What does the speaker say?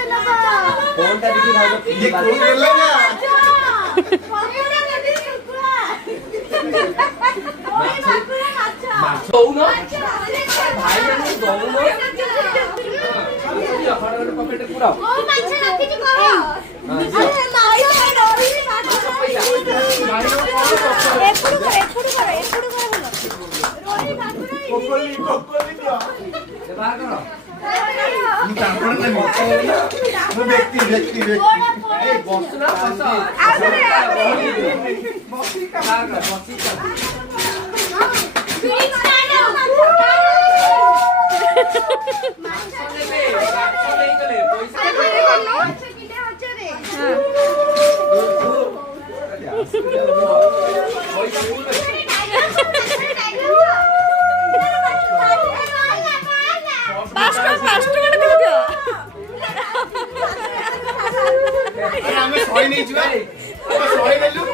কোনটা দিদি ভালো ये कौन कर लेगा দৌনো ভাই জানো দৌনো আপনার পকেটে পুরাও कोकोली कोकोली क्या बाहर करो तांबड़ नहीं वो व्यक्ति व्यक्ति ए बॉस ना बॉस बॉसी का बॉसी का हमें सोई नहीं जुआ सोई ले लूं